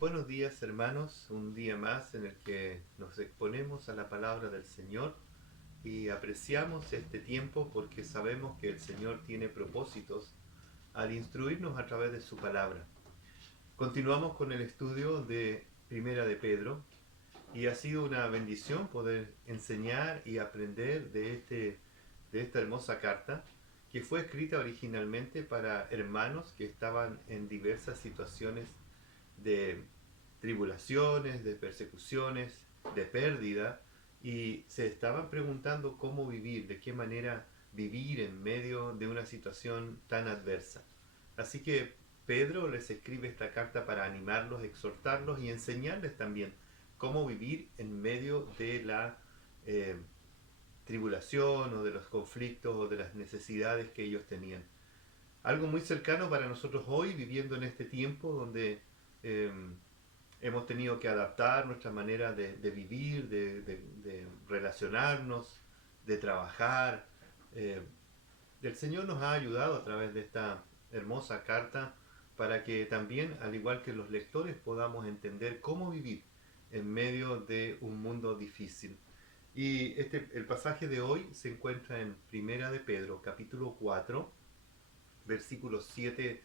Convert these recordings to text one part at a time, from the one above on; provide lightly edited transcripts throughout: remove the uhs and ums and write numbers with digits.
Buenos días, hermanos, un día más en el que nos exponemos a la palabra del Señor y apreciamos este tiempo porque sabemos que el Señor tiene propósitos al instruirnos a través de su palabra. Continuamos con el estudio de Primera de Pedro y ha sido una bendición poder enseñar y aprender de esta hermosa carta que fue escrita originalmente para hermanos que estaban en diversas situaciones de tribulaciones, de persecuciones, de pérdida, y se estaban preguntando cómo vivir, de qué manera vivir en medio de una situación tan adversa. Así que Pedro les escribe esta carta para animarlos, exhortarlos y enseñarles también cómo vivir en medio de la eh, tribulación o de los conflictos o de las necesidades que ellos tenían. Algo muy cercano para nosotros hoy, viviendo en este tiempo donde eh, hemos tenido que adaptar nuestra manera de vivir, de relacionarnos, de trabajar. Eh, el Señor nos ha ayudado a través de esta hermosa carta para que también, al igual que los lectores, podamos entender cómo vivir en medio de un mundo difícil. Y el pasaje de hoy se encuentra en Primera de Pedro, capítulo 4, versículos 7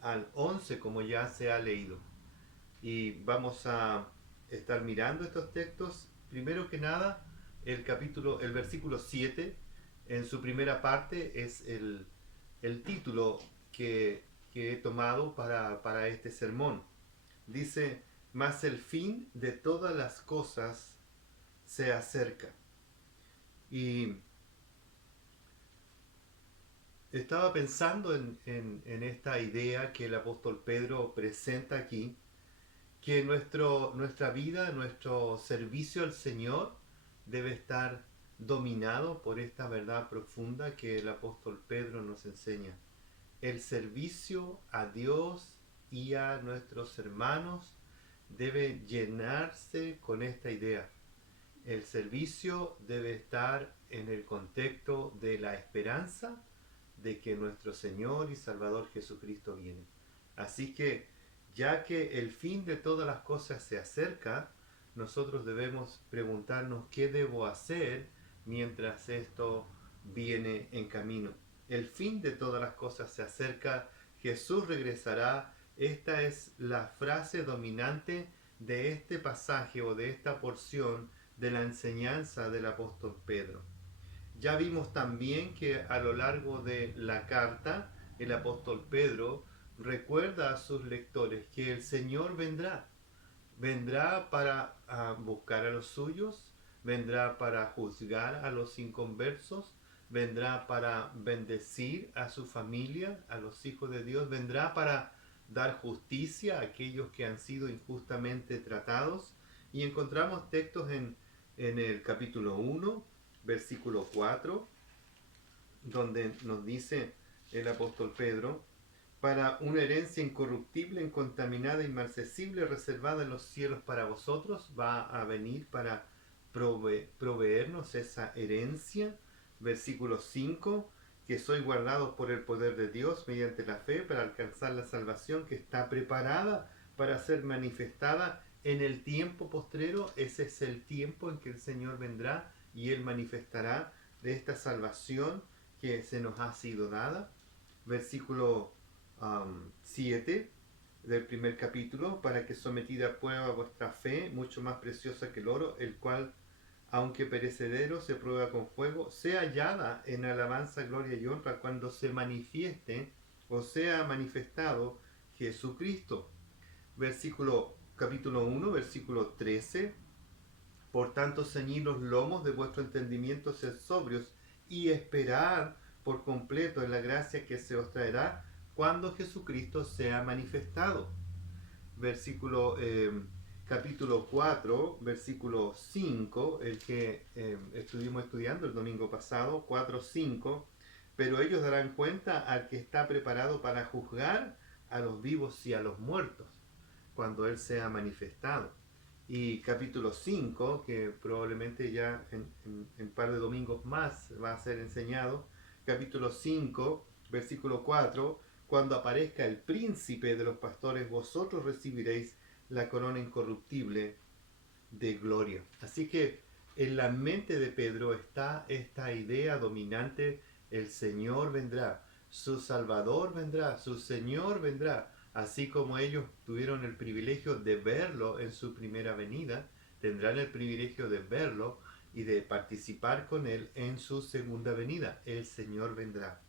al 11, como ya se ha leído. Y vamos a estar mirando estos textos. Primero que nada, el versículo 7 en su primera parte es el título que he tomado para este sermón. Dice, mas el fin de todas las cosas se acerca. Y estaba pensando en esta idea que el apóstol Pedro presenta aquí, que nuestra vida, nuestro servicio al Señor debe estar dominado por esta verdad profunda que el apóstol Pedro nos enseña. El servicio a Dios y a nuestros hermanos debe llenarse con esta idea. El servicio debe estar en el contexto de la esperanza de que nuestro Señor y Salvador Jesucristo viene. Así que, ya que el fin de todas las cosas se acerca, nosotros debemos preguntarnos qué debo hacer mientras esto viene en camino. El fin de todas las cosas se acerca, Jesús regresará. Esta es la frase dominante de este pasaje o de esta porción de la enseñanza del apóstol Pedro. Ya vimos también que a lo largo de la carta el apóstol Pedro recuerda a sus lectores que el Señor vendrá para buscar a los suyos, vendrá para juzgar a los inconversos, vendrá para bendecir a su familia, a los hijos de Dios, vendrá para dar justicia a aquellos que han sido injustamente tratados. Y encontramos textos en el capítulo 1, versículo 4, donde nos dice el apóstol Pedro, para una herencia incorruptible, incontaminada, inmarcesible, reservada en los cielos para vosotros, va a venir para proveernos esa herencia. Versículo 5, que sois guardados por el poder de Dios mediante la fe para alcanzar la salvación que está preparada para ser manifestada en el tiempo postrero. Ese es el tiempo en que el Señor vendrá y Él manifestará de esta salvación que se nos ha sido dada. Versículo 7 del primer capítulo, para que sometida a prueba vuestra fe, mucho más preciosa que el oro, el cual, aunque perecedero, se prueba con fuego, sea hallada en alabanza, gloria y honra cuando se manifieste o sea manifestado Jesucristo. Capítulo 1, versículo 13. Por tanto, ceñid los lomos de vuestro entendimiento, sed sobrios y esperad por completo en la gracia que se os traerá cuando Jesucristo sea manifestado. Versículo capítulo 4, versículo 5, el que estuvimos estudiando el domingo pasado, 4, 5. Pero ellos darán cuenta al que está preparado para juzgar a los vivos y a los muertos, cuando Él sea manifestado. Y capítulo 5, que probablemente ya en un par de domingos más va a ser enseñado, capítulo 5, versículo 4, cuando aparezca el príncipe de los pastores, vosotros recibiréis la corona incorruptible de gloria. Así que en la mente de Pedro está esta idea dominante: el Señor vendrá, su Salvador vendrá, su Señor vendrá. Así como ellos tuvieron el privilegio de verlo en su primera venida, tendrán el privilegio de verlo y de participar con él en su segunda venida. El Señor vendrá.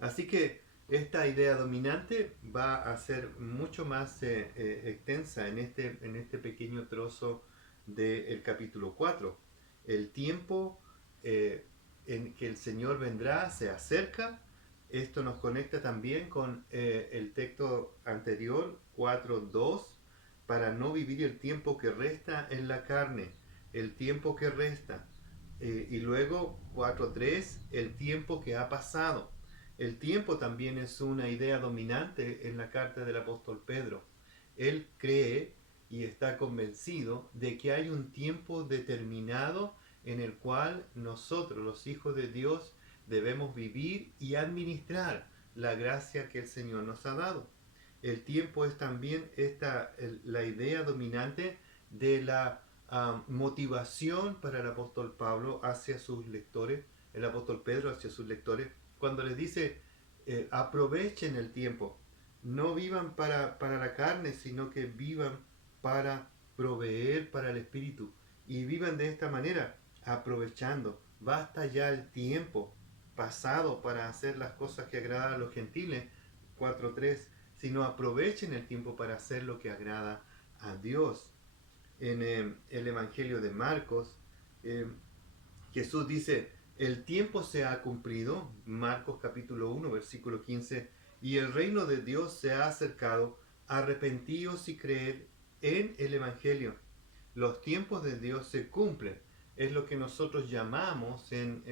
Así que esta idea dominante va a ser mucho más extensa en este pequeño trozo del capítulo 4. El tiempo en que el Señor vendrá se acerca. Esto nos conecta también con el texto anterior, 4:2, para no vivir el tiempo que resta en la carne, el tiempo que resta. Y luego 4:3, el tiempo que ha pasado. El tiempo también es una idea dominante en la carta del apóstol Pedro. Él cree y está convencido de que hay un tiempo determinado en el cual nosotros, los hijos de Dios, debemos vivir y administrar la gracia que el Señor nos ha dado. El tiempo es también la idea dominante de la motivación para el apóstol Pablo hacia sus lectores, el apóstol Pedro hacia sus lectores, cuando les dice, aprovechen el tiempo, no vivan para la carne, sino que vivan para proveer para el espíritu, y vivan de esta manera, aprovechando. Basta ya el tiempo pasado para hacer las cosas que agradan a los gentiles, 4:3, sino aprovechen el tiempo para hacer lo que agrada a Dios. En el Evangelio de Marcos, Jesús dice, el tiempo se ha cumplido, Marcos capítulo 1, versículo 15, y el reino de Dios se ha acercado, arrepentíos y creed en el Evangelio. Los tiempos de Dios se cumplen. Es lo que nosotros llamamos en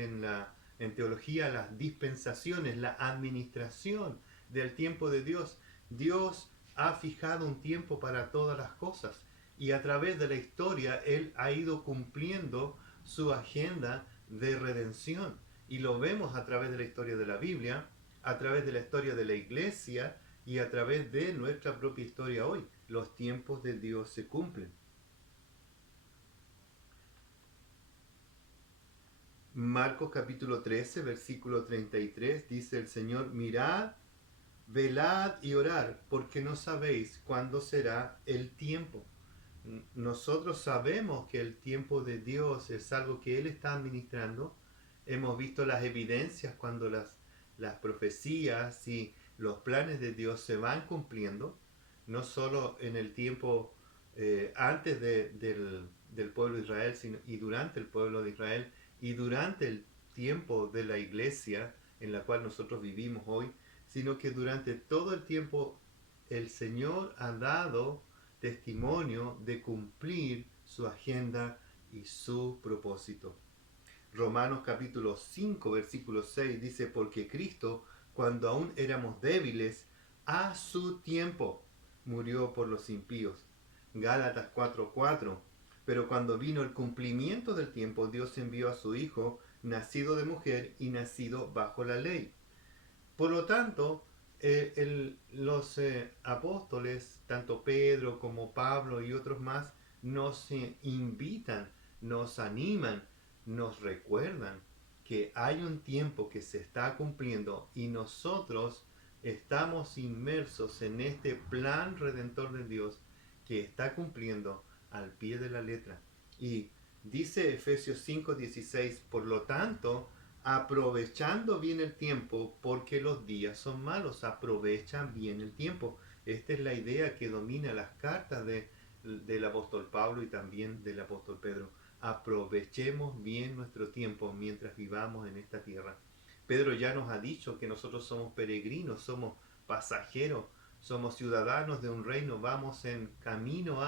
teología las dispensaciones, la administración del tiempo de Dios. Dios ha fijado un tiempo para todas las cosas y a través de la historia Él ha ido cumpliendo su agenda de redención. Y lo vemos a través de la historia de la Biblia, a través de la historia de la iglesia y a través de nuestra propia historia hoy. Los tiempos de Dios se cumplen. Marcos capítulo 13, versículo 33, dice el Señor, mirad, velad y orad, porque no sabéis cuándo será el tiempo. Nosotros sabemos que el tiempo de Dios es algo que Él está administrando. Hemos visto las evidencias cuando las profecías y los planes de Dios se van cumpliendo, no solo en el tiempo antes del pueblo de Israel, sino y durante el pueblo de Israel, y durante el tiempo de la iglesia en la cual nosotros vivimos hoy, sino que durante todo el tiempo el Señor ha dado testimonio de cumplir su agenda y su propósito. Romanos capítulo 5, versículo 6 dice, porque Cristo, cuando aún éramos débiles, a su tiempo murió por los impíos. Gálatas 4:4, pero cuando vino el cumplimiento del tiempo, Dios envió a su Hijo, nacido de mujer y nacido bajo la ley. Por lo tanto, los apóstoles, tanto Pedro como Pablo y otros más, nos invitan, nos animan, nos recuerdan que hay un tiempo que se está cumpliendo y nosotros estamos inmersos en este plan redentor de Dios que está cumpliendo al pie de la letra. Y dice Efesios 5:16, por lo tanto, aprovechando bien el tiempo, porque los días son malos, aprovechan bien el tiempo. Esta es la idea que domina las cartas del apóstol Pablo y también del apóstol Pedro. Aprovechemos bien nuestro tiempo mientras vivamos en esta tierra. Pedro ya nos ha dicho que nosotros somos peregrinos, somos pasajeros, somos ciudadanos de un reino, vamos en camino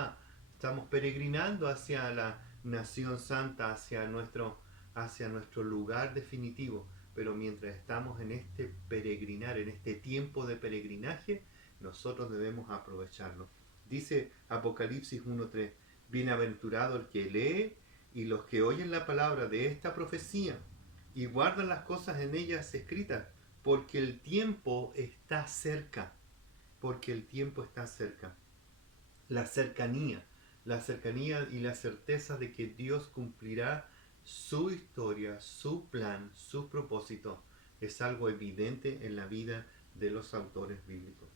estamos peregrinando hacia la nación santa, hacia nuestro lugar definitivo. Pero mientras estamos en este peregrinar, en este tiempo de peregrinaje, nosotros debemos aprovecharlo. Dice Apocalipsis 1:3, bienaventurado el que lee y los que oyen la palabra de esta profecía y guardan las cosas en ellas escritas, porque el tiempo está cerca, porque el tiempo está cerca. la cercanía y la certeza de que Dios cumplirá su historia, su plan, su propósito, es algo evidente en la vida de los autores bíblicos.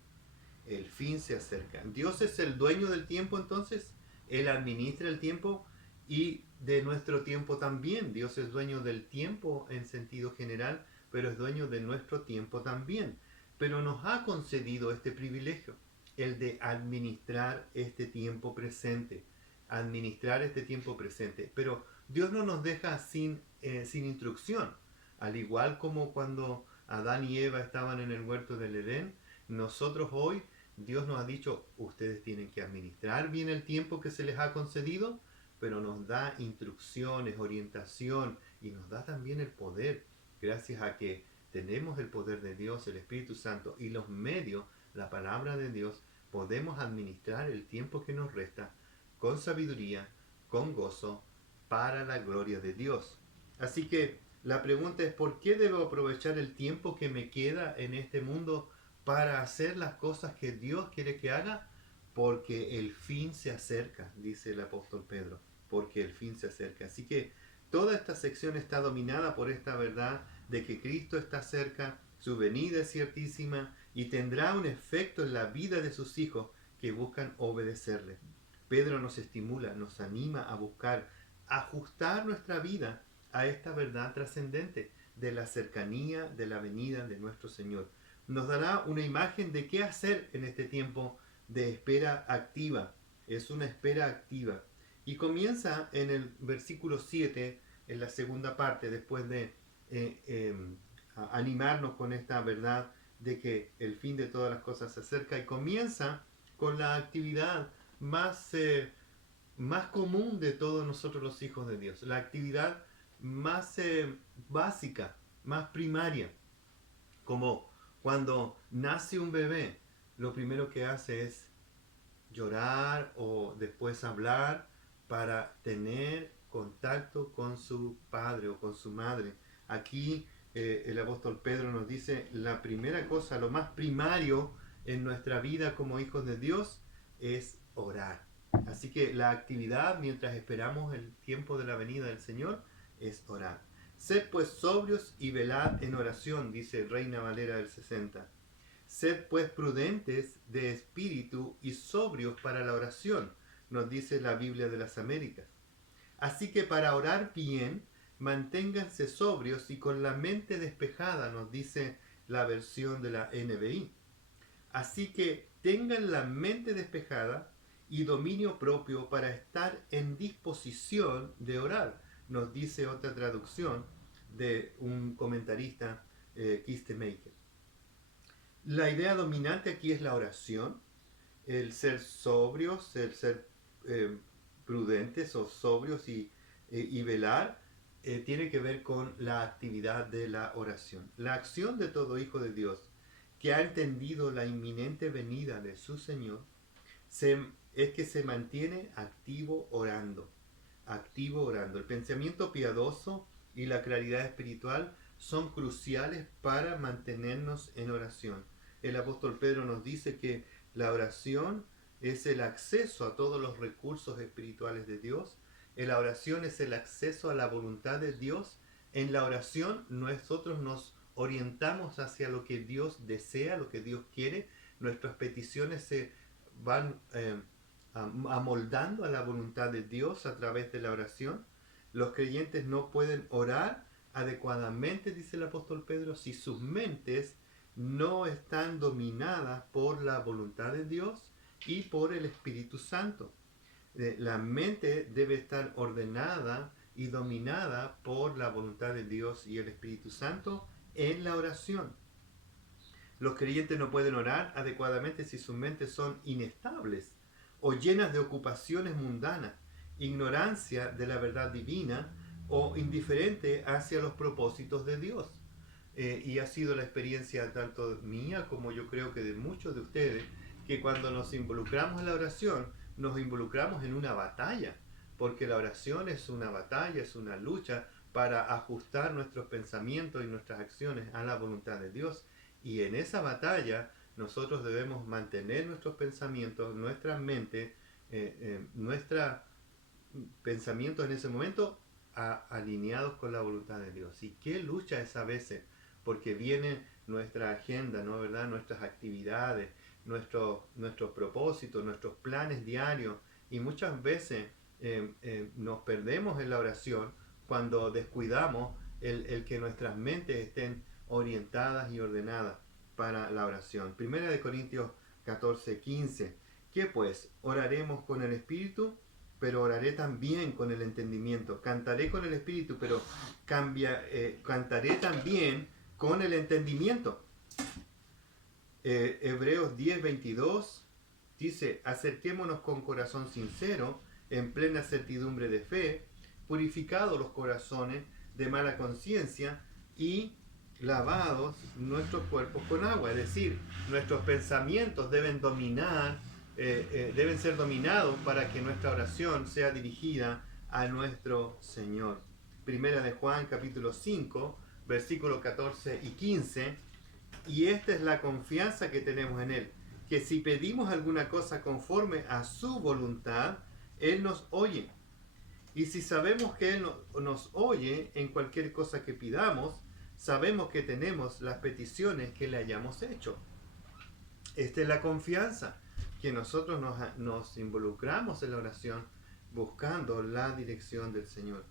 El fin se acerca. Dios es el dueño del tiempo, entonces Él administra el tiempo y de nuestro tiempo también. Dios es dueño del tiempo en sentido general, pero es dueño de nuestro tiempo también. Pero nos ha concedido este privilegio, el de administrar este tiempo presente. Administrar este tiempo presente. Pero Dios no nos deja sin instrucción. Al igual como cuando Adán y Eva estaban en el huerto del Edén, nosotros hoy Dios nos ha dicho, ustedes tienen que administrar bien el tiempo que se les ha concedido, pero nos da instrucciones, orientación y nos da también el poder, gracias a que tenemos el poder de Dios, el Espíritu Santo y los medios, la palabra de Dios, podemos administrar el tiempo que nos resta con sabiduría, con gozo, para la gloria de Dios. Así que la pregunta es, ¿por qué debo aprovechar el tiempo que me queda en este mundo para hacer las cosas que Dios quiere que haga? Porque el fin se acerca, dice el apóstol Pedro, porque el fin se acerca. Así que toda esta sección está dominada por esta verdad de que Cristo está cerca, su venida es ciertísima y tendrá un efecto en la vida de sus hijos que buscan obedecerle. Pedro nos estimula, nos anima a buscar ajustar nuestra vida a esta verdad trascendente de la cercanía de la venida de nuestro Señor. Nos dará una imagen de qué hacer en este tiempo de espera activa. Es una espera activa. Y comienza en el versículo 7, en la segunda parte, después de animarnos con esta verdad de que el fin de todas las cosas se acerca, y comienza con la actividad más común de todos nosotros los hijos de Dios, la actividad más básica, más primaria, como cuando nace un bebé, lo primero que hace es llorar o después hablar para tener contacto con su padre o con su madre. Aquí el apóstol Pedro nos dice, la primera cosa, lo más primario en nuestra vida como hijos de Dios es orar. Así que la actividad mientras esperamos el tiempo de la venida del Señor es orar. Sed pues sobrios y velad en oración, dice Reina Valera del 60. Sed pues prudentes de espíritu y sobrios para la oración, nos dice la Biblia de las Américas. Así que para orar bien, manténganse sobrios y con la mente despejada, nos dice la versión de la NBI. Así que tengan la mente despejada y dominio propio para estar en disposición de orar, nos dice otra traducción de un comentarista, Kistemaker. La idea dominante aquí es la oración, el ser sobrios, el ser prudentes o sobrios y velar, tiene que ver con la actividad de la oración. La acción de todo hijo de Dios que ha entendido la inminente venida de su Señor es que se mantiene activo orando. Activo orando. El pensamiento piadoso y la claridad espiritual son cruciales para mantenernos en oración. El apóstol Pedro nos dice que la oración es el acceso a todos los recursos espirituales de Dios. La oración es el acceso a la voluntad de Dios. En la oración nosotros nos orientamos hacia lo que Dios desea, lo que Dios quiere. Nuestras peticiones se van amoldando a la voluntad de Dios a través de la oración. Los creyentes no pueden orar adecuadamente, dice el apóstol Pedro, si sus mentes no están dominadas por la voluntad de Dios y por el Espíritu Santo. La mente debe estar ordenada y dominada por la voluntad de Dios y el Espíritu Santo en la oración. Los creyentes no pueden orar adecuadamente si sus mentes son inestables o llenas de ocupaciones mundanas, ignorancia de la verdad divina o indiferente hacia los propósitos de Dios. Y ha sido la experiencia tanto mía como yo creo que de muchos de ustedes, que cuando nos involucramos en la oración, nos involucramos en una batalla, porque la oración es una batalla, es una lucha para ajustar nuestros pensamientos y nuestras acciones a la voluntad de Dios. Y en esa batalla nosotros debemos mantener nuestros pensamientos, nuestra mente, nuestros pensamientos en ese momento alineados con la voluntad de Dios. ¿Y qué lucha es a veces? Porque viene nuestra agenda, ¿no? ¿Verdad? Nuestras actividades, nuestros propósitos, nuestros planes diarios, y muchas veces nos perdemos en la oración cuando descuidamos el que nuestras mentes estén orientadas y ordenadas para la oración. Primera de Corintios 14:15. ¿Qué pues? Oraremos con el Espíritu, pero oraré también con el entendimiento. Cantaré con el Espíritu, pero cantaré también con el entendimiento. Hebreos 10:22 dice: acerquémonos con corazón sincero, en plena certidumbre de fe, purificados los corazones de mala conciencia y lavados nuestros cuerpos con agua. Es decir, nuestros pensamientos deben ser dominados para que nuestra oración sea dirigida a nuestro Señor. Primera de Juan capítulo 5, versículos 14 y 15. Y esta es la confianza que tenemos en Él, que si pedimos alguna cosa conforme a su voluntad, Él nos oye. Y si sabemos que Él nos oye en cualquier cosa que pidamos, sabemos que tenemos las peticiones que le hayamos hecho. Esta es la confianza, que nosotros nos involucramos en la oración buscando la dirección del Señor.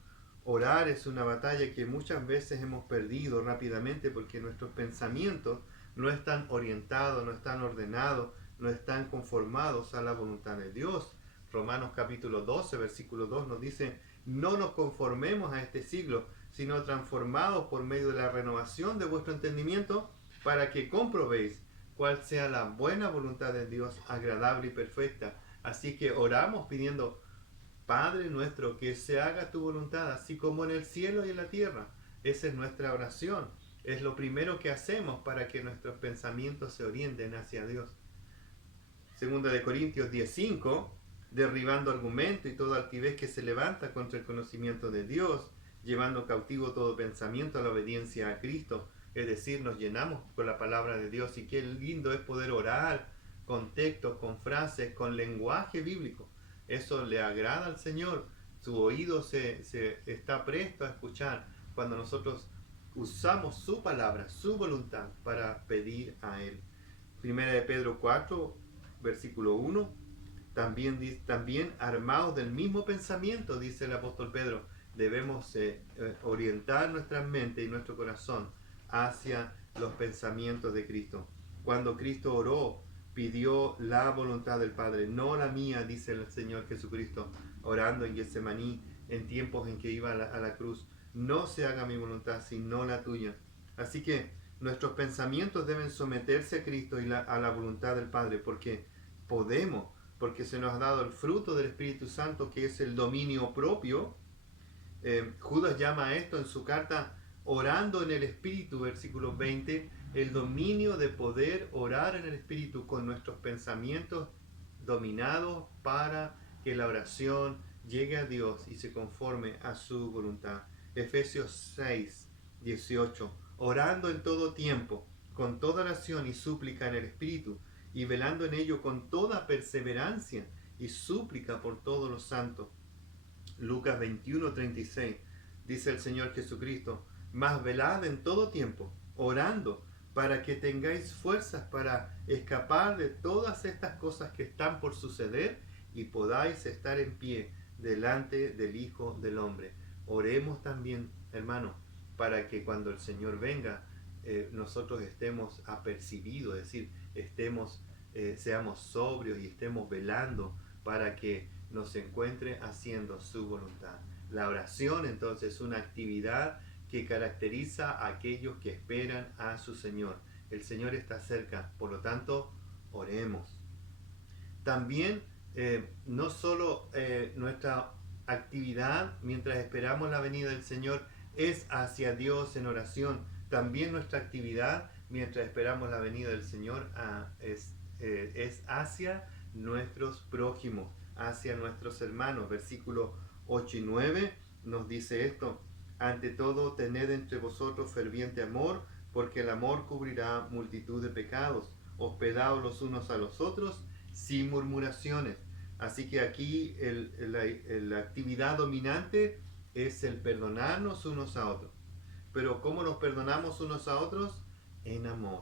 Orar es una batalla que muchas veces hemos perdido rápidamente porque nuestros pensamientos no están orientados, no están ordenados, no están conformados a la voluntad de Dios. Romanos capítulo 12, versículo 2 nos dice: no nos conformemos a este siglo, sino transformados por medio de la renovación de vuestro entendimiento, para que comprobéis cuál sea la buena voluntad de Dios, agradable y perfecta. Así que oramos pidiendo: Padre nuestro, que se haga tu voluntad, así como en el cielo y en la tierra. Esa es nuestra oración. Es lo primero que hacemos para que nuestros pensamientos se orienten hacia Dios. Segunda de Corintios 10:5, derribando argumento y toda altivez que se levanta contra el conocimiento de Dios, llevando cautivo todo pensamiento a la obediencia a Cristo. Es decir, nos llenamos con la palabra de Dios, y qué lindo es poder orar con textos, con frases, con lenguaje bíblico. Eso le agrada al Señor. Su oído se está presto a escuchar cuando nosotros usamos su palabra, su voluntad, para pedir a Él. Primera de Pedro 4, versículo 1. También armados del mismo pensamiento, dice el apóstol Pedro, debemos orientar nuestra mente y nuestro corazón hacia los pensamientos de Cristo. Cuando Cristo oró, pidió la voluntad del Padre, no la mía, dice el Señor Jesucristo, orando en Getsemaní, en tiempos en que iba a la cruz. No se haga mi voluntad, sino la tuya. Así que nuestros pensamientos deben someterse a Cristo y a la voluntad del Padre, porque podemos, porque se nos ha dado el fruto del Espíritu Santo, que es el dominio propio. Judas llama a esto en su carta orando en el Espíritu, versículo 20, el dominio de poder orar en el Espíritu con nuestros pensamientos dominados para que la oración llegue a Dios y se conforme a su voluntad. Efesios 6:18, orando en todo tiempo, con toda oración y súplica en el Espíritu, y velando en ello con toda perseverancia y súplica por todos los santos. Lucas 21:36, dice el Señor Jesucristo: mas velad en todo tiempo, orando, para que tengáis fuerzas para escapar de todas estas cosas que están por suceder y podáis estar en pie delante del Hijo del Hombre. Oremos también, hermano, para que cuando el Señor venga, nosotros estemos apercibidos, es decir, seamos sobrios y estemos velando para que nos encuentre haciendo su voluntad. La oración, entonces, es una actividad que caracteriza a aquellos que esperan a su Señor. El Señor está cerca, por lo tanto, oremos. También, no solo nuestra actividad mientras esperamos la venida del Señor es hacia Dios en oración, también nuestra actividad mientras esperamos la venida del Señor es hacia nuestros prójimos, hacia nuestros hermanos. Versículos 8 y 9 nos dice esto: ante todo, tened entre vosotros ferviente amor, porque el amor cubrirá multitud de pecados. hospedaos los unos a los otros sin murmuraciones. Así que aquí la actividad dominante es el perdonarnos unos a otros. Pero ¿cómo nos perdonamos unos a otros? En amor.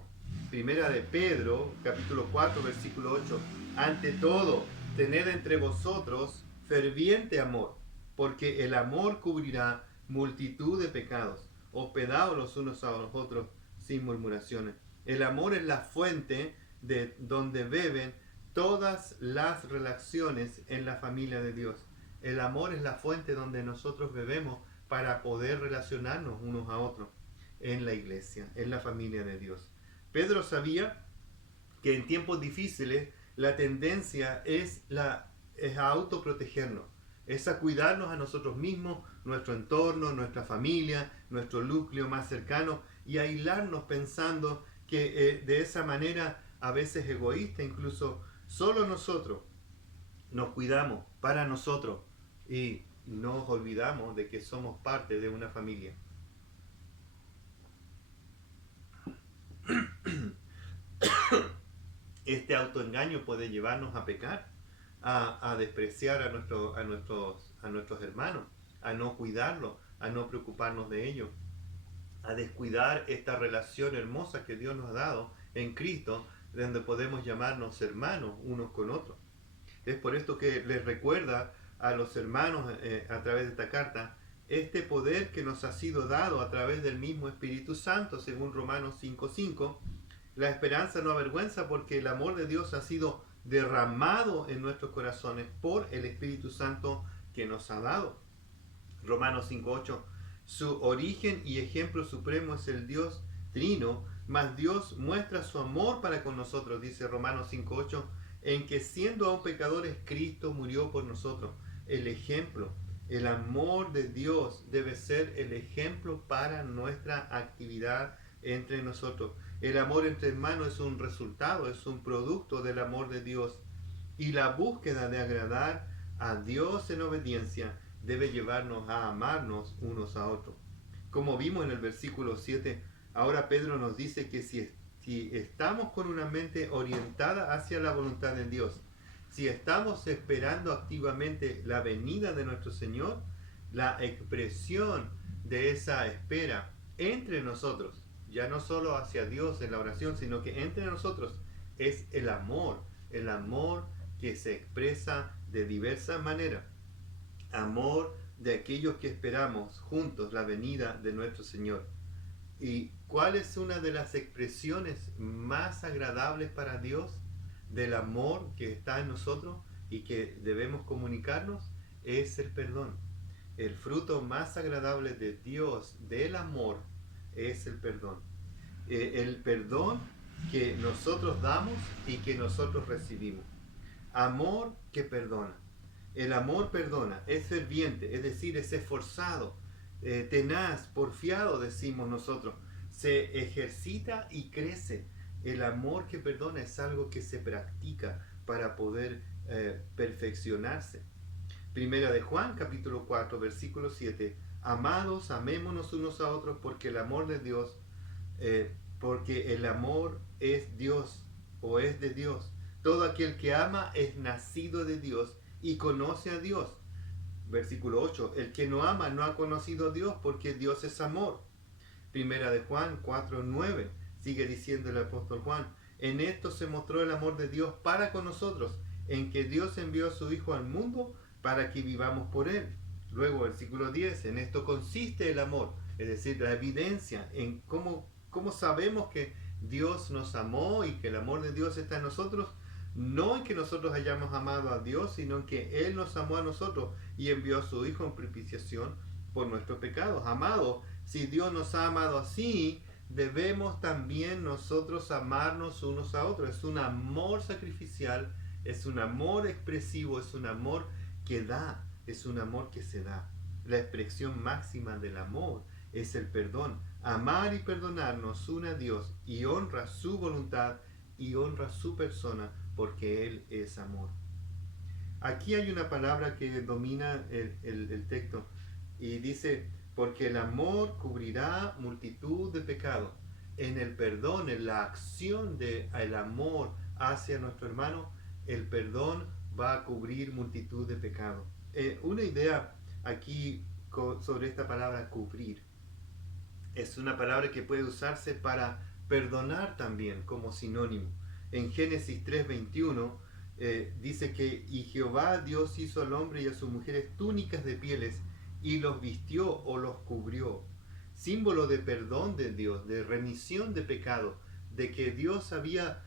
Primera de Pedro, capítulo 4, versículo 8. Ante todo, tened entre vosotros ferviente amor, porque el amor cubrirá multitud de pecados. Hospedaos los unos a los otros sin murmuraciones. El amor es la fuente de donde beben todas las relaciones en la familia de Dios. El amor es la fuente donde nosotros bebemos para poder relacionarnos unos a otros en la iglesia, en la familia de Dios. Pedro sabía que en tiempos difíciles la tendencia es a autoprotegernos, es a cuidarnos a nosotros mismos, nuestro entorno, nuestra familia, nuestro núcleo más cercano, y aislarnos pensando que de esa manera, a veces egoísta incluso, solo nosotros nos cuidamos para nosotros y nos olvidamos de que somos parte de una familia. Este autoengaño puede llevarnos a pecar, a despreciar a nuestros hermanos, a no cuidarlos, a no preocuparnos de ellos, a descuidar esta relación hermosa que Dios nos ha dado en Cristo, donde podemos llamarnos hermanos unos con otros. Es por esto que les recuerda a los hermanos a través de esta carta este poder que nos ha sido dado a través del mismo Espíritu Santo, según Romanos 5:5. La esperanza no avergüenza porque el amor de Dios ha sido derramado en nuestros corazones por el Espíritu Santo que nos ha dado. Romanos 5:8. Su origen y ejemplo supremo es el Dios Trino, mas Dios muestra su amor para con nosotros, dice Romanos 5:8, en que siendo aún pecadores, Cristo murió por nosotros. El ejemplo, el amor de Dios debe ser el ejemplo para nuestra actividad entre nosotros. El amor entre hermanos es un resultado, es un producto del amor de Dios. Y la búsqueda de agradar a Dios en obediencia debe llevarnos a amarnos unos a otros. Como vimos en el versículo 7, ahora Pedro nos dice que si estamos con una mente orientada hacia la voluntad de Dios, si estamos esperando activamente la venida de nuestro Señor, la expresión de esa espera entre nosotros, ya no solo hacia Dios en la oración, sino que entre nosotros, es el amor que se expresa de diversas maneras. Amor de aquellos que esperamos juntos la venida de nuestro Señor. ¿Y cuál es una de las expresiones más agradables para Dios del amor que está en nosotros y que debemos comunicarnos? Es el perdón. El fruto más agradable de Dios, del amor, es el perdón. El perdón que nosotros damos y que nosotros recibimos. Amor que perdona. El amor perdona, es ferviente, es decir, es esforzado, tenaz, porfiado, decimos nosotros. Se ejercita y crece. El amor que perdona es algo que se practica para poder perfeccionarse. Primera de Juan, capítulo 4, versículo 7. Amados, amémonos unos a otros porque el amor de Dios, porque el amor es Dios o es de Dios. Todo aquel que ama es nacido de Dios y conoce a Dios. Versículo 8. El que no ama no ha conocido a Dios porque Dios es amor. Primera de Juan 4:9. Sigue diciendo el apóstol Juan. En esto se mostró el amor de Dios para con nosotros, en que Dios envió a su Hijo al mundo para que vivamos por él. Luego, versículo 10. En esto consiste el amor, es decir, la evidencia en cómo sabemos que Dios nos amó y que el amor de Dios está en nosotros. No en que nosotros hayamos amado a Dios, sino en que Él nos amó a nosotros y envió a su Hijo en propiciación por nuestros pecados. Amado, si Dios nos ha amado así, debemos también nosotros amarnos unos a otros. Es un amor sacrificial, es un amor expresivo, es un amor que da, es un amor que se da. La expresión máxima del amor es el perdón. Amar y perdonarnos une a Dios y honra su voluntad y honra su persona, porque Él es amor. Aquí hay una palabra que domina el texto y dice, porque el amor cubrirá multitud de pecados. en el perdón, en la acción del amor hacia nuestro hermano, el perdón va a cubrir multitud de pecados. Una idea aquí sobre esta palabra cubrir. Es una palabra que puede usarse para perdonar también como sinónimo. En Génesis 3:21 dice que y Jehová Dios hizo al hombre y a sus mujeres túnicas de pieles y los vistió o los cubrió. Símbolo de perdón de Dios, de remisión de pecado, de que Dios había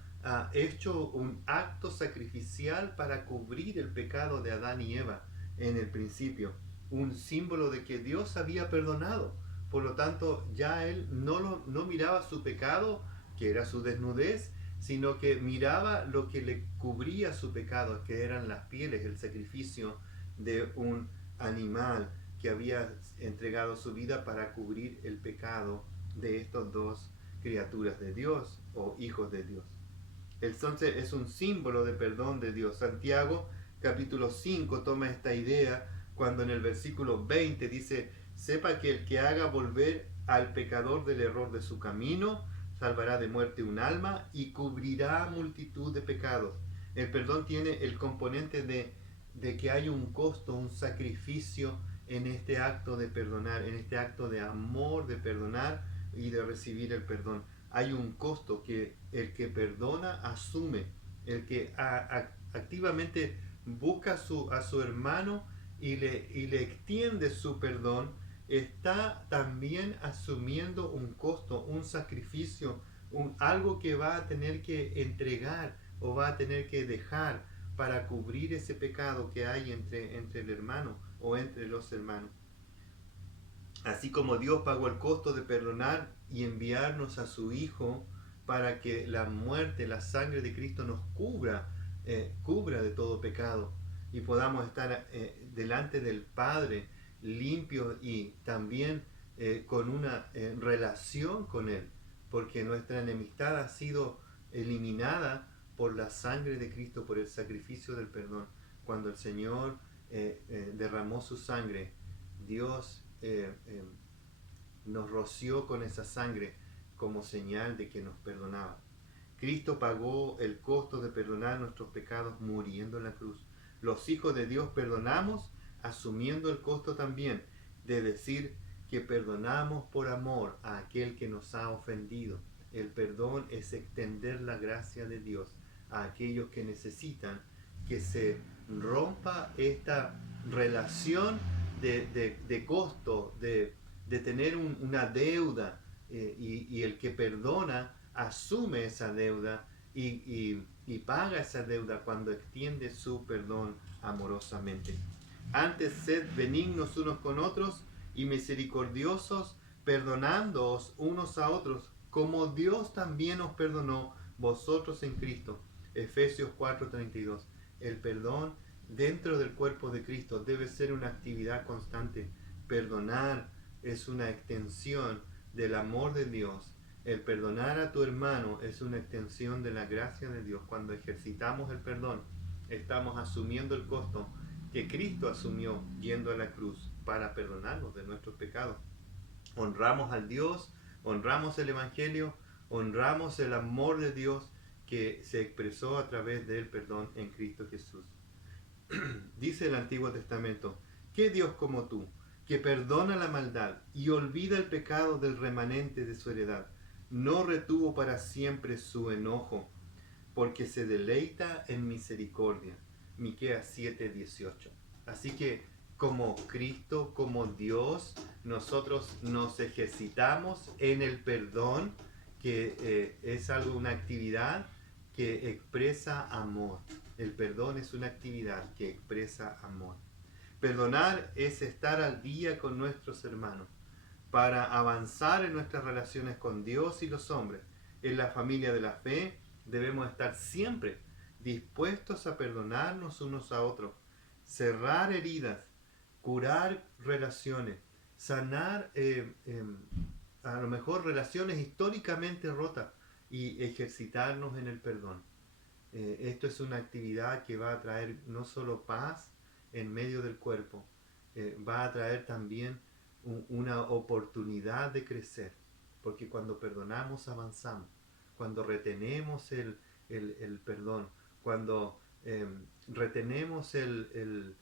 hecho un acto sacrificial para cubrir el pecado de Adán y Eva en el principio. Un símbolo de que Dios había perdonado. Por lo tanto, ya él no miraba su pecado, que era su desnudez, sino que miraba lo que le cubría su pecado, que eran las pieles, el sacrificio de un animal que había entregado su vida para cubrir el pecado de estos dos criaturas de Dios o hijos de Dios. Entonces es un símbolo de perdón de Dios. Santiago capítulo 5 toma esta idea cuando en el versículo 20 dice: sepa que el que haga volver al pecador del error de su camino, salvará de muerte un alma y cubrirá multitud de pecados. El perdón tiene el componente de que hay un costo, un sacrificio en este acto de perdonar, en este acto de amor, de perdonar y de recibir el perdón. Hay un costo que el que perdona asume, el que activamente busca a su hermano y le extiende su perdón, está también asumiendo un costo, un sacrificio, algo que va a tener que entregar o va a tener que dejar para cubrir ese pecado que hay entre el hermano o entre los hermanos. Así como Dios pagó el costo de perdonar y enviarnos a su Hijo para que la muerte, la sangre de Cristo nos cubra de todo pecado y podamos estar delante del Padre limpios y también con una relación con Él, porque nuestra enemistad ha sido eliminada por la sangre de Cristo, por el sacrificio del perdón. Cuando el Señor derramó su sangre, Dios nos roció con esa sangre como señal de que nos perdonaba. Cristo pagó el costo de perdonar nuestros pecados muriendo en la cruz. Los hijos de Dios perdonamos asumiendo el costo también de decir que perdonamos por amor a aquel que nos ha ofendido. El perdón es extender la gracia de Dios a aquellos que necesitan que se rompa esta relación de costo, de tener una deuda, y el que perdona asume esa deuda y paga esa deuda cuando extiende su perdón amorosamente. Antes sed benignos unos con otros y misericordiosos, perdonándoos unos a otros, como Dios también os perdonó vosotros en Cristo. Efesios 4:32. El perdón dentro del cuerpo de Cristo debe ser una actividad constante. Perdonar es una extensión del amor de Dios. El perdonar a tu hermano es una extensión de la gracia de Dios. Cuando ejercitamos el perdón, estamos asumiendo el costo que Cristo asumió yendo a la cruz para perdonarnos de nuestros pecados. Honramos al Dios, honramos el Evangelio, honramos el amor de Dios que se expresó a través del perdón en Cristo Jesús. Dice el Antiguo Testamento: ¿qué Dios como tú, que perdona la maldad y olvida el pecado del remanente de su heredad, no retuvo para siempre su enojo, porque se deleita en misericordia? Miqueas 7:18. Así que como Cristo, como Dios, nosotros nos ejercitamos en el perdón, que es algo, una actividad que expresa amor. El perdón es una actividad que expresa amor. Perdonar es estar al día con nuestros hermanos para avanzar en nuestras relaciones con Dios y los hombres. En la familia de la fe debemos estar siempre dispuestos a perdonarnos unos a otros, cerrar heridas, curar relaciones, sanar a lo mejor relaciones históricamente rotas y ejercitarnos en el perdón. Esto es una actividad que va a traer no solo paz en medio del cuerpo, va a traer también una oportunidad de crecer. porque cuando perdonamos avanzamos, cuando retenemos el perdón, cuando retenemos el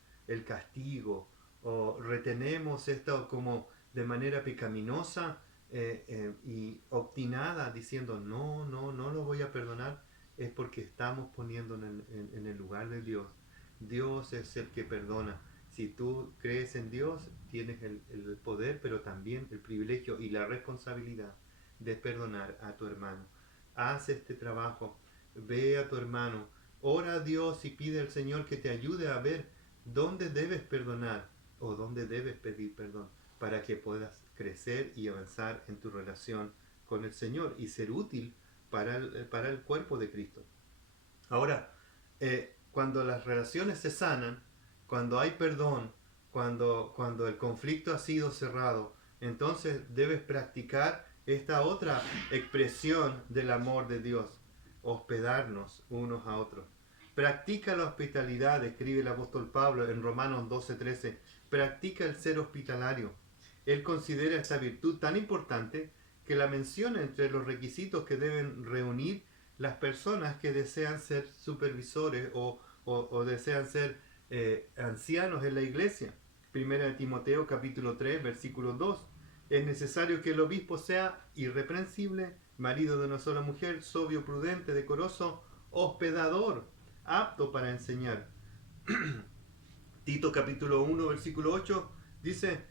castigo o retenemos esto como de manera pecaminosa y obstinada diciendo no lo voy a perdonar, es porque estamos poniendo en el lugar de Dios. Dios es el que perdona. Si tú crees en Dios, tienes el poder, pero también el privilegio y la responsabilidad de perdonar a tu hermano. Haz este trabajo, ve a tu hermano, ora a Dios y pide al Señor que te ayude a ver dónde debes perdonar o dónde debes pedir perdón para que puedas crecer y avanzar en tu relación con el Señor y ser útil para el cuerpo de Cristo. Ahora, cuando las relaciones se sanan, cuando hay perdón, cuando el conflicto ha sido cerrado, entonces debes practicar esta otra expresión del amor de Dios, hospedarnos unos a otros. Practica la hospitalidad, escribe el apóstol Pablo en Romanos 12:13. Practica el ser hospitalario. Él considera esta virtud tan importante que la menciona entre los requisitos que deben reunir las personas que desean ser supervisores o desean ser ancianos en la iglesia. Primera de Timoteo capítulo 3 versículo 2. Es necesario que el obispo sea irreprensible, marido de una sola mujer, sobrio, prudente, decoroso, hospedador, apto para enseñar. Tito capítulo 1 versículo 8 dice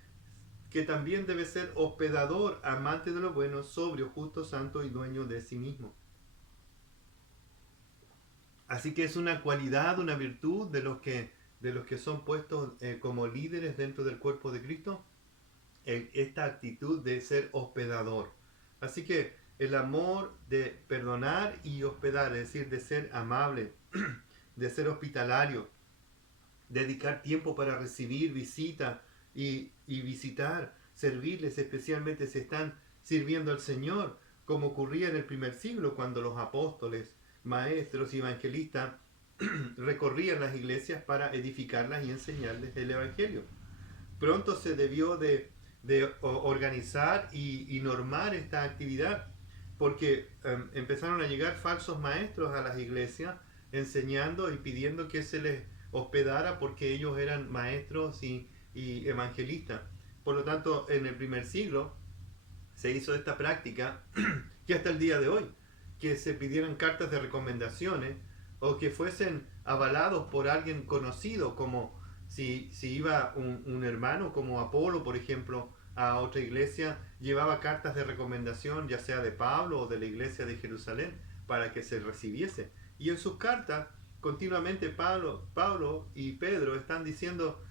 que también debe ser hospedador, amante de lo bueno, sobrio, justo, santo y dueño de sí mismo. Así que es una cualidad, una virtud de los que son puestos como líderes dentro del cuerpo de Cristo, esta actitud de ser hospedador. Así que el amor de perdonar y hospedar, es decir, de ser amable, de ser hospitalario, dedicar tiempo para recibir visita y visitar, servirles, especialmente si están sirviendo al Señor, como ocurría en el primer siglo cuando los apóstoles, maestros y evangelistas recorrían las iglesias para edificarlas y enseñarles el Evangelio. Pronto se debió de organizar y normar esta actividad porque empezaron a llegar falsos maestros a las iglesias enseñando y pidiendo que se les hospedara porque ellos eran maestros y evangelistas. Por lo tanto, en el primer siglo se hizo esta práctica que hasta el día de hoy, que se pidieran cartas de recomendaciones o que fuesen avalados por alguien conocido, como si iba un hermano como Apolo, por ejemplo, a otra iglesia, llevaba cartas de recomendación, ya sea de Pablo o de la iglesia de Jerusalén, para que se recibiese. Y en sus cartas, continuamente Pablo y Pedro están diciendo,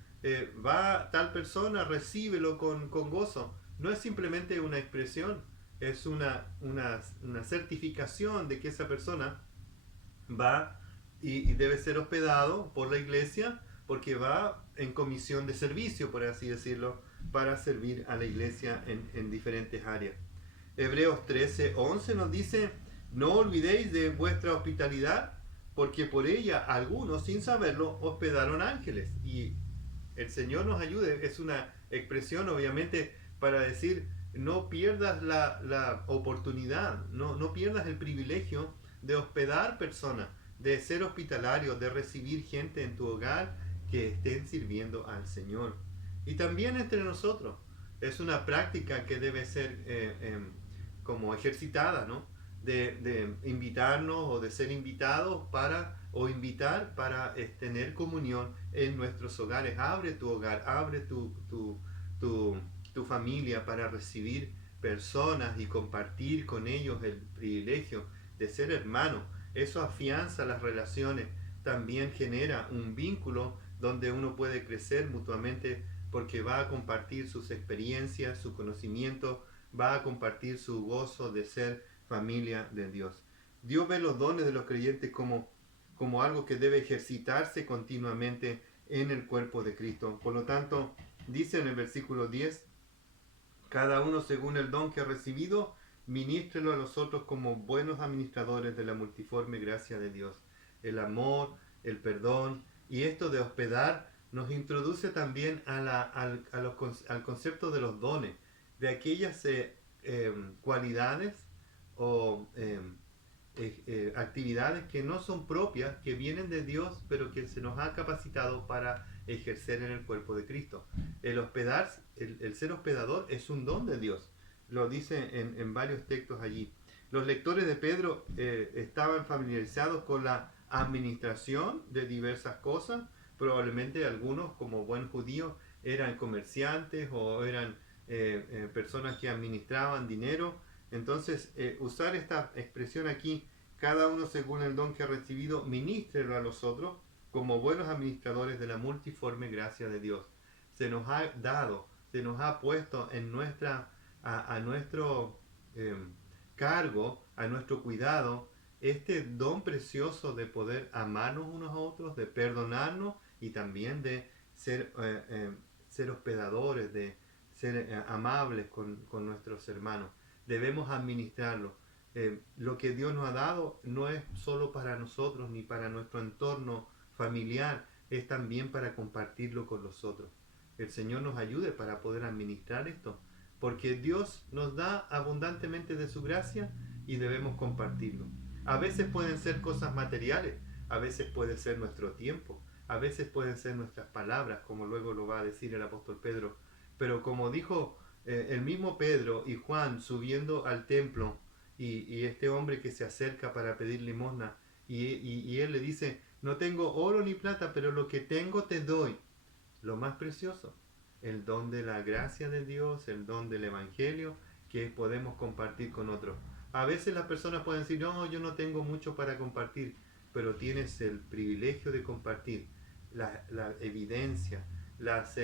va tal persona, recíbelo con gozo. No es simplemente una expresión, es una certificación de que esa persona va y debe ser hospedado por la iglesia porque va en comisión de servicio, por así decirlo, para servir a la iglesia en diferentes áreas. Hebreos 13:11 nos dice, no olvidéis de vuestra hospitalidad, porque por ella algunos, sin saberlo, hospedaron ángeles. Y el Señor nos ayude, es una expresión obviamente para decir, no pierdas la oportunidad, no pierdas el privilegio de hospedar personas, de ser hospitalario, de recibir gente en tu hogar que estén sirviendo al Señor. Y también entre nosotros, es una práctica que debe ser como ejercitada, ¿no? De invitarnos o de ser invitados o invitar para tener comunión en nuestros hogares. Abre tu hogar, abre tu familia para recibir personas y compartir con ellos el privilegio de ser hermanos. Eso afianza las relaciones, también genera un vínculo donde uno puede crecer mutuamente porque va a compartir sus experiencias, su conocimiento, va a compartir su gozo de ser familia de Dios. Dios ve los dones de los creyentes como algo que debe ejercitarse continuamente en el cuerpo de Cristo. Por lo tanto, dice en el versículo 10, cada uno según el don que ha recibido, ministrelo a los otros como buenos administradores de la multiforme gracia de Dios. El amor, el perdón y esto de hospedar nos introduce también al concepto de los dones, de aquellas cualidades o actividades que no son propias, que vienen de Dios, pero que se nos ha capacitado para ejercer en el cuerpo de Cristo. El ser hospedador es un don de Dios, lo dice en varios textos allí. Los lectores de Pedro estaban familiarizados con la administración de diversas cosas, probablemente algunos, como buen judío, eran comerciantes o eran personas que administraban dinero. Entonces, usar esta expresión aquí, cada uno según el don que ha recibido, ministrelo a los otros como buenos administradores de la multiforme gracia de Dios. Se nos ha dado, se nos ha puesto en a nuestro cargo, a nuestro cuidado, este don precioso de poder amarnos unos a otros, de perdonarnos y también de ser hospedadores, de ser amables con nuestros hermanos. Debemos administrarlo. Lo que Dios nos ha dado no es solo para nosotros ni para nuestro entorno familiar, es también para compartirlo con los otros. El Señor nos ayude para poder administrar esto, porque Dios nos da abundantemente de su gracia y debemos compartirlo. A veces pueden ser cosas materiales, a veces puede ser nuestro tiempo, a veces pueden ser nuestras palabras, como luego lo va a decir el apóstol Pedro. Pero como dijo el mismo Pedro y Juan subiendo al templo, y este hombre que se acerca para pedir limosna, y él le dice, no tengo oro ni plata, pero lo que tengo te doy, lo más precioso, el don de la gracia de Dios, el don del Evangelio, que podemos compartir con otros. A veces las personas pueden decir, no, yo no tengo mucho para compartir, pero tienes el privilegio de compartir la evidencia, las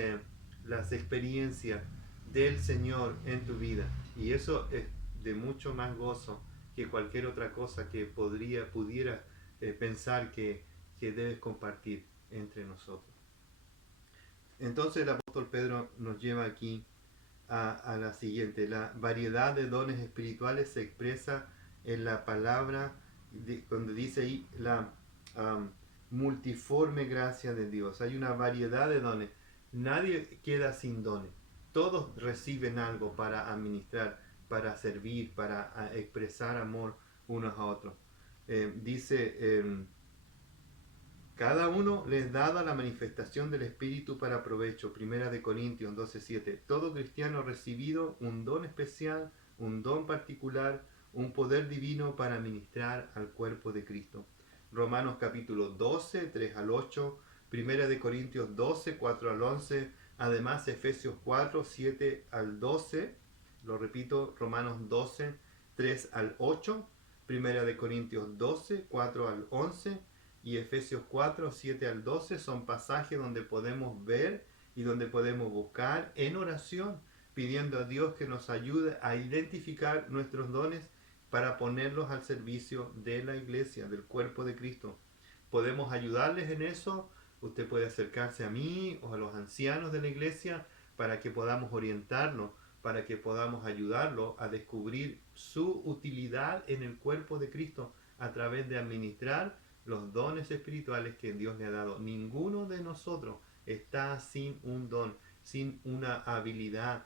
experiencias del Señor en tu vida. Y eso es de mucho más gozo que cualquier otra cosa que pudiera pensar que debes compartir entre nosotros. Entonces el apóstol Pedro nos lleva aquí a la siguiente. La variedad de dones espirituales se expresa en la palabra donde dice ahí la multiforme gracia de Dios. Hay una variedad de dones. Nadie queda sin dones. Todos reciben algo para administrar, para servir, para expresar amor unos a otros. Dice, cada uno les daba la manifestación del Espíritu para provecho. Primera de Corintios 12:7. Todo cristiano ha recibido un don especial, un don particular, un poder divino para ministrar al cuerpo de Cristo. Romanos capítulo 12, 3 al 8. Primera de Corintios 12, 4 al 11. Además Efesios 4, 7 al 12. Lo repito, Romanos 12, 3 al 8. Primera de Corintios 12, 4 al 11. Y Efesios 4, 7 al 12 son pasajes donde podemos ver y donde podemos buscar en oración, pidiendo a Dios que nos ayude a identificar nuestros dones para ponerlos al servicio de la iglesia, del cuerpo de Cristo. Podemos ayudarles en eso. Usted puede acercarse a mí o a los ancianos de la iglesia para que podamos orientarlo, para que podamos ayudarlo a descubrir su utilidad en el cuerpo de Cristo a través de administrar los dones espirituales que Dios le ha dado. Ninguno de nosotros está sin un don, sin una habilidad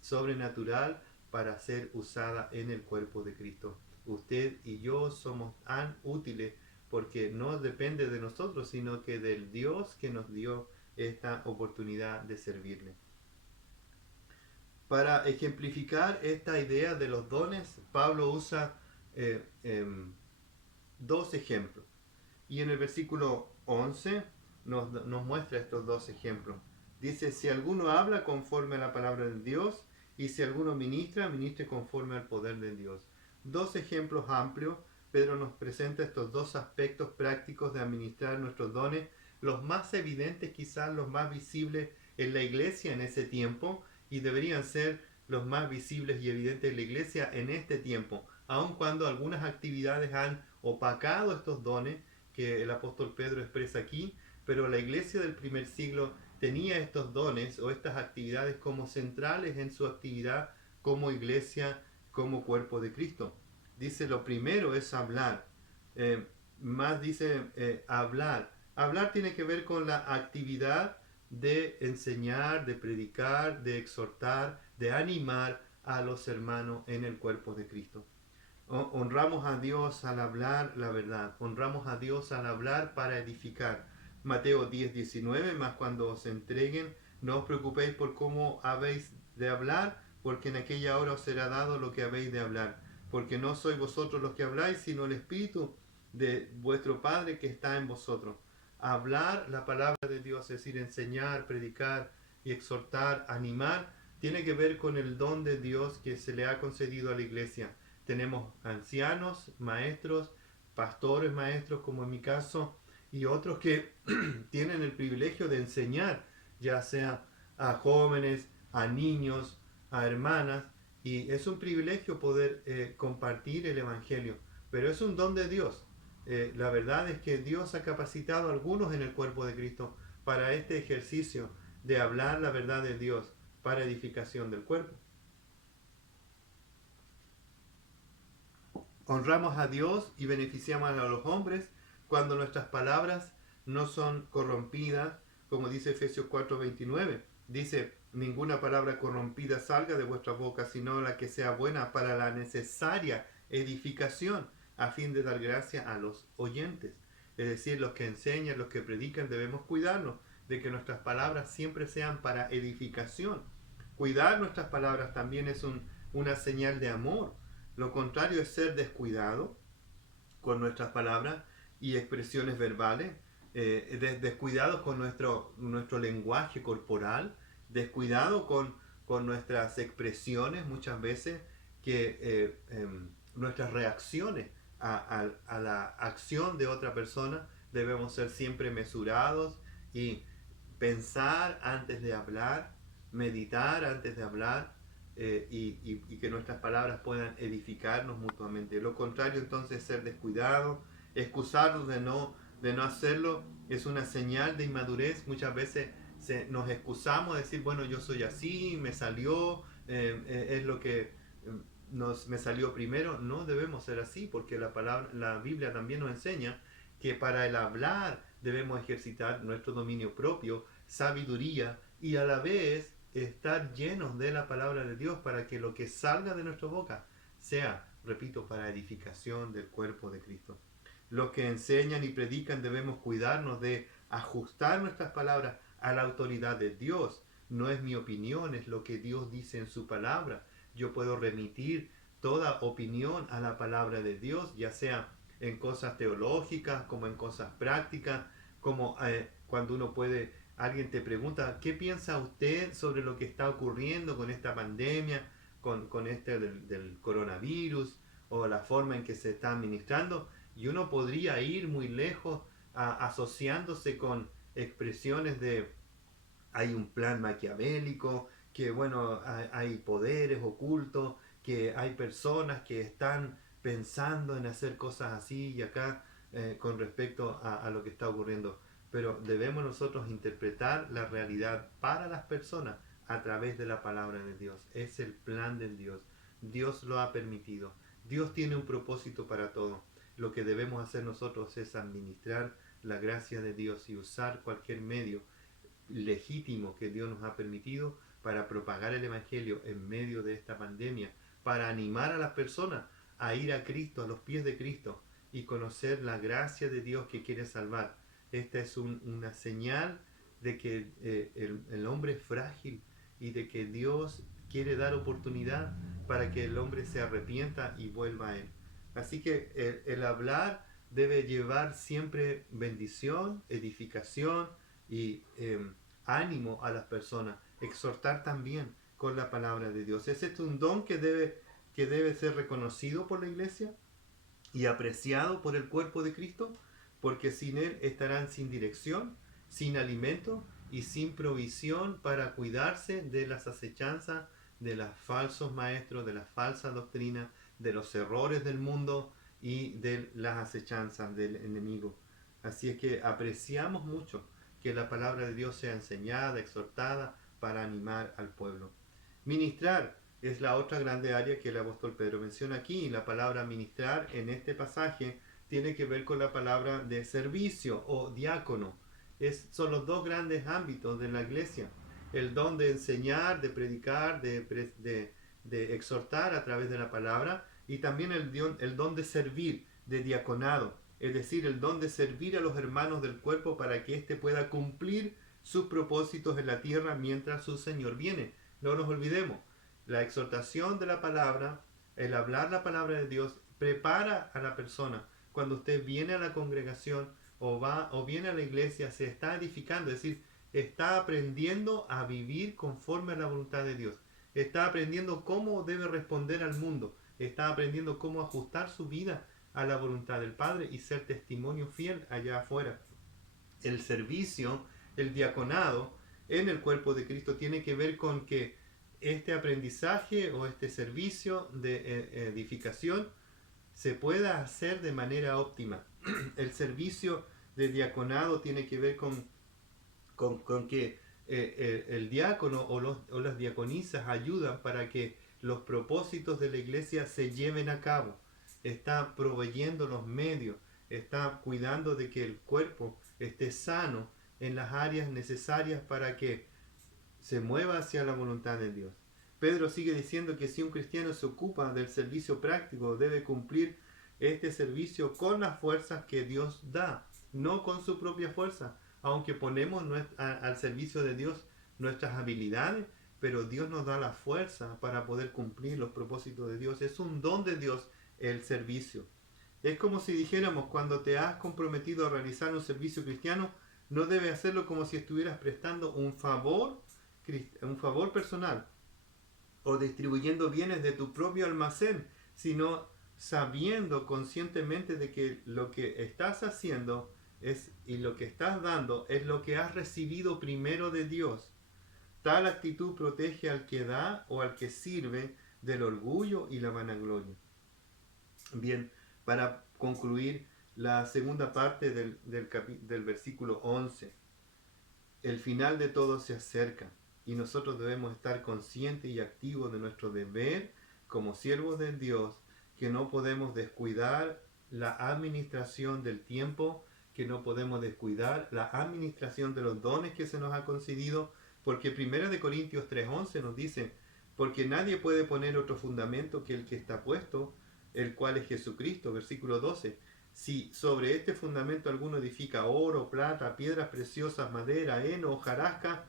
sobrenatural para ser usada en el cuerpo de Cristo. Usted y yo somos tan útiles porque no depende de nosotros, sino que del Dios que nos dio esta oportunidad de servirle. Para ejemplificar esta idea de los dones, Pablo usa dos ejemplos. Y en el versículo 11 nos muestra estos dos ejemplos. Dice, si alguno habla conforme a la palabra de Dios, y si alguno ministra, ministre conforme al poder de Dios. Dos ejemplos amplios. Pedro nos presenta estos dos aspectos prácticos de administrar nuestros dones, los más evidentes, quizás los más visibles en la iglesia en ese tiempo, y deberían ser los más visibles y evidentes en la iglesia en este tiempo, aun cuando algunas actividades han opacado estos dones que el apóstol Pedro expresa aquí, pero la iglesia del primer siglo tenía estos dones o estas actividades como centrales en su actividad como iglesia, como cuerpo de Cristo. Dice, lo primero es hablar. Más dice hablar. Hablar tiene que ver con la actividad de enseñar, de predicar, de exhortar, de animar a los hermanos en el cuerpo de Cristo. Honramos a Dios al hablar la verdad. Honramos a Dios al hablar para edificar. Mateo 10:19, más cuando os entreguen, no os preocupéis por cómo habéis de hablar, porque en aquella hora os será dado lo que habéis de hablar. Porque no sois vosotros los que habláis, sino el Espíritu de vuestro Padre que está en vosotros. Hablar la palabra de Dios, es decir, enseñar, predicar y exhortar, animar, tiene que ver con el don de Dios que se le ha concedido a la iglesia. Tenemos ancianos, maestros, pastores maestros, como en mi caso, y otros que tienen el privilegio de enseñar, ya sea a jóvenes, a niños, a hermanas, y es un privilegio poder compartir el Evangelio, pero es un don de Dios. La verdad es que Dios ha capacitado a algunos en el cuerpo de Cristo para este ejercicio de hablar la verdad de Dios para edificación del cuerpo. Honramos a Dios y beneficiamos a los hombres cuando nuestras palabras no son corrompidas, como dice Efesios 4:29. Dice, ninguna palabra corrompida salga de vuestra boca, sino la que sea buena para la necesaria edificación, a fin de dar gracia a los oyentes. Es decir, los que enseñan, los que predican, debemos cuidarnos de que nuestras palabras siempre sean para edificación. Cuidar nuestras palabras también es una señal de amor. Lo contrario es ser descuidado con nuestras palabras y expresiones verbales, descuidados con nuestro lenguaje corporal, descuidados con nuestras expresiones muchas veces, que nuestras reacciones a la acción de otra persona. Debemos ser siempre mesurados y pensar antes de hablar, meditar antes de hablar, y que nuestras palabras puedan edificarnos mutuamente. Lo contrario entonces es ser descuidado, excusarnos de no hacerlo, es una señal de inmadurez. Muchas veces nos excusamos, decir, bueno, yo soy así, me salió, es lo que me salió primero. No debemos ser así, porque la Biblia también nos enseña que para el hablar debemos ejercitar nuestro dominio propio, sabiduría, y a la vez estar llenos de la palabra de Dios para que lo que salga de nuestra boca sea, repito, para edificación del cuerpo de Cristo. Los que enseñan y predican debemos cuidarnos de ajustar nuestras palabras a la autoridad de Dios. No es mi opinión, es lo que Dios dice en su palabra. Yo puedo remitir toda opinión a la palabra de Dios, ya sea en cosas teológicas como en cosas prácticas, como cuando alguien te pregunta, ¿qué piensa usted sobre lo que está ocurriendo con esta pandemia, con este del coronavirus, o la forma en que se está administrando? Y uno podría ir muy lejos asociándose con expresiones de hay un plan maquiavélico, que bueno, hay poderes ocultos, que hay personas que están pensando en hacer cosas así y acá, con respecto a lo que está ocurriendo. Pero debemos nosotros interpretar la realidad para las personas a través de la palabra de Dios. Es el plan de Dios. Dios lo ha permitido. Dios tiene un propósito para todo. Lo que debemos hacer nosotros es administrar la gracia de Dios y usar cualquier medio legítimo que Dios nos ha permitido para propagar el Evangelio en medio de esta pandemia, para animar a las personas a ir a Cristo, a los pies de Cristo, y conocer la gracia de Dios que quiere salvar. Esta es una señal de que el hombre es frágil y de que Dios quiere dar oportunidad para que el hombre se arrepienta y vuelva a Él. Así que el hablar debe llevar siempre bendición, edificación y ánimo a las personas. Exhortar también con la palabra de Dios. Ese es un don que debe ser reconocido por la iglesia y apreciado por el cuerpo de Cristo, porque sin Él estarán sin dirección, sin alimento y sin provisión para cuidarse de las acechanzas de los falsos maestros, de la falsa doctrina, de los errores del mundo y de las acechanzas del enemigo. Así es que apreciamos mucho que la palabra de Dios sea enseñada, exhortada, para animar al pueblo. Ministrar es la otra grande área que el apóstol Pedro menciona aquí. La palabra ministrar en este pasaje tiene que ver con la palabra de servicio o diácono. Son los dos grandes ámbitos de la iglesia. El don de enseñar, de predicar, de de exhortar a través de la palabra, y también el don de servir, de diaconado, es decir, el don de servir a los hermanos del cuerpo para que éste pueda cumplir sus propósitos en la tierra mientras su Señor viene. No nos olvidemos, la exhortación de la palabra, el hablar la palabra de Dios, prepara a la persona. Cuando usted viene a la congregación o viene a la iglesia, se está edificando, es decir, está aprendiendo a vivir conforme a la voluntad de Dios. Está aprendiendo cómo debe responder al mundo. Está aprendiendo cómo ajustar su vida a la voluntad del Padre y ser testimonio fiel allá afuera. El servicio, el diaconado en el cuerpo de Cristo tiene que ver con que este aprendizaje o este servicio de edificación se pueda hacer de manera óptima. El servicio de diaconado tiene que ver con que el diácono o las diaconisas ayudan para que los propósitos de la iglesia se lleven a cabo. Está proveyendo los medios, está cuidando de que el cuerpo esté sano en las áreas necesarias para que se mueva hacia la voluntad de Dios. Pedro sigue diciendo que si un cristiano se ocupa del servicio práctico, debe cumplir este servicio con las fuerzas que Dios da, no con su propia fuerza, aunque ponemos al servicio de Dios nuestras habilidades, pero Dios nos da la fuerza para poder cumplir los propósitos de Dios. Es un don de Dios el servicio. Es como si dijéramos, cuando te has comprometido a realizar un servicio cristiano, no debes hacerlo como si estuvieras prestando un favor personal o distribuyendo bienes de tu propio almacén, sino sabiendo conscientemente de que lo que estás haciendo y lo que estás dando es lo que has recibido primero de Dios. Tal actitud protege al que da o al que sirve del orgullo y la vanagloria. Bien, para concluir la segunda parte del versículo 11, el final de todo se acerca y nosotros debemos estar conscientes y activos de nuestro deber como siervos de Dios, que no podemos descuidar la administración del tiempo, que no podemos descuidar la administración de los dones que se nos ha concedido, porque 1 Corintios 3:11 nos dice, porque nadie puede poner otro fundamento que el que está puesto, el cual es Jesucristo, versículo 12. Si sobre este fundamento alguno edifica oro, plata, piedras preciosas, madera, heno, hojarasca,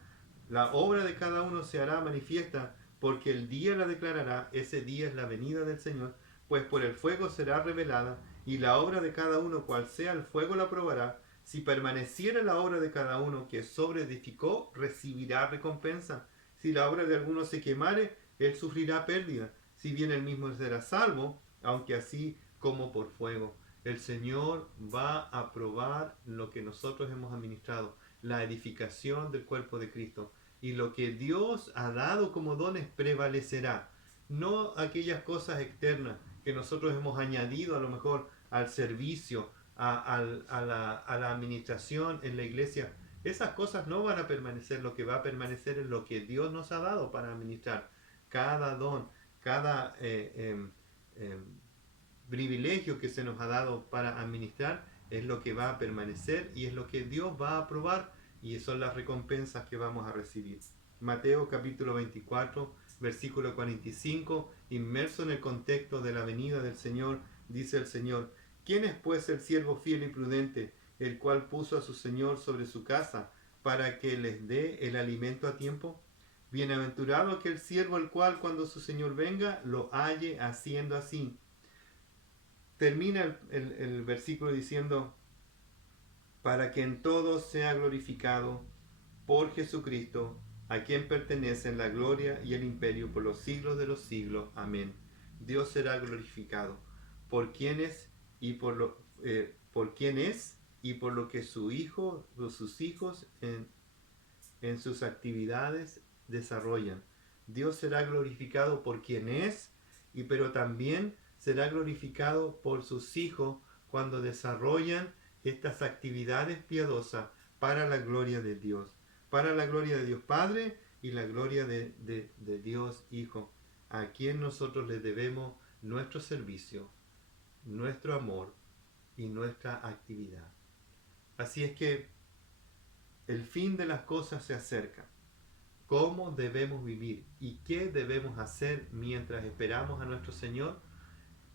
la obra de cada uno se hará manifiesta, porque el día la declarará, ese día es la venida del Señor, pues por el fuego será revelada, y la obra de cada uno, cual sea el fuego, la probará. Si permaneciera la obra de cada uno que sobreedificó, recibirá recompensa. Si la obra de alguno se quemare, él sufrirá pérdida. Si bien él mismo será salvo, aunque así como por fuego. El Señor va a probar lo que nosotros hemos administrado, la edificación del cuerpo de Cristo. Y lo que Dios ha dado como dones prevalecerá. No aquellas cosas externas que nosotros hemos añadido a lo mejor al servicio, a la administración en la iglesia. Esas cosas no van a permanecer. Lo que va a permanecer es lo que Dios nos ha dado para administrar. Cada don, cada privilegio que se nos ha dado para administrar es lo que va a permanecer y es lo que Dios va a aprobar y son las recompensas que vamos a recibir. Mateo capítulo 24, versículo 45, inmerso en el contexto de la venida del Señor, dice el Señor, ¿quién es pues el siervo fiel y prudente, el cual puso a su Señor sobre su casa para que les dé el alimento a tiempo? Bienaventurado aquel siervo el cual cuando su Señor venga lo halle haciendo así. Termina el versículo diciendo, para que en todo sea glorificado por Jesucristo, a quien pertenecen la gloria y el imperio por los siglos de los siglos. Amén. Dios será glorificado por quien es y por lo que sus hijos en sus actividades desarrollan. Dios será glorificado por quien es, pero también será glorificado por sus hijos cuando desarrollan estas actividades piadosas para la gloria de Dios. Para la gloria de Dios Padre y la gloria de Dios Hijo, a quien nosotros le debemos nuestro servicio, nuestro amor y nuestra actividad. Así es que el fin de las cosas se acerca. cómo debemos vivir y qué debemos hacer mientras esperamos a nuestro Señor.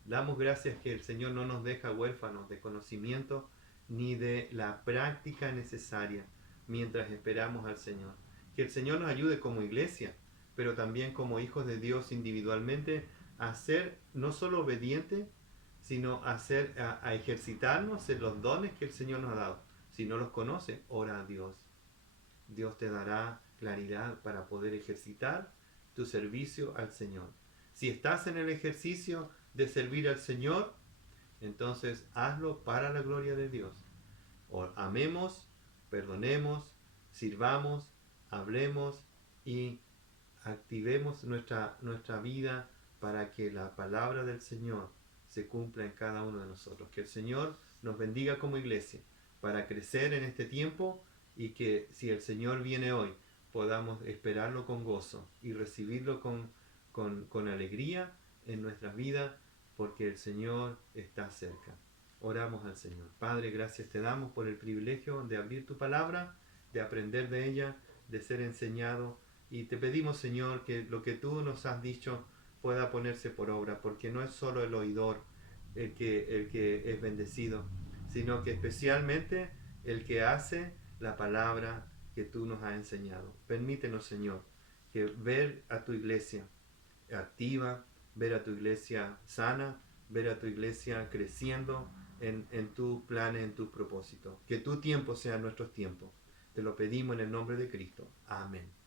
Damos gracias que el Señor no nos deja huérfanos de conocimiento ni de la práctica necesaria mientras esperamos al Señor. Que el Señor nos ayude como iglesia, pero también como hijos de Dios individualmente, a ser no solo obedientes, sino a ejercitarnos en los dones que el Señor nos ha dado. Si no los conoces, ora a Dios. Dios te dará claridad para poder ejercitar tu servicio al Señor. Si estás en el ejercicio de servir al Señor, entonces hazlo para la gloria de Dios. O amemos, perdonemos, sirvamos, hablemos y activemos nuestra vida para que la palabra del Señor se cumpla en cada uno de nosotros. Que el Señor nos bendiga como iglesia para crecer en este tiempo y que si el Señor viene hoy podamos esperarlo con gozo y recibirlo con alegría en nuestras vidas porque el Señor está cerca. Oramos al Señor. Padre, gracias te damos por el privilegio de abrir tu palabra, de aprender de ella, de ser enseñado. Y te pedimos, Señor, que lo que tú nos has dicho pueda ponerse por obra, porque no es solo el oidor el que es bendecido, sino que especialmente el que hace la palabra que tú nos has enseñado. Permítenos, Señor, que ver a tu iglesia activa, ver a tu iglesia sana, ver a tu iglesia creciendo en tus planes, en tus propósitos. Que tu tiempo sea nuestros tiempos. Te lo pedimos en el nombre de Cristo. Amén.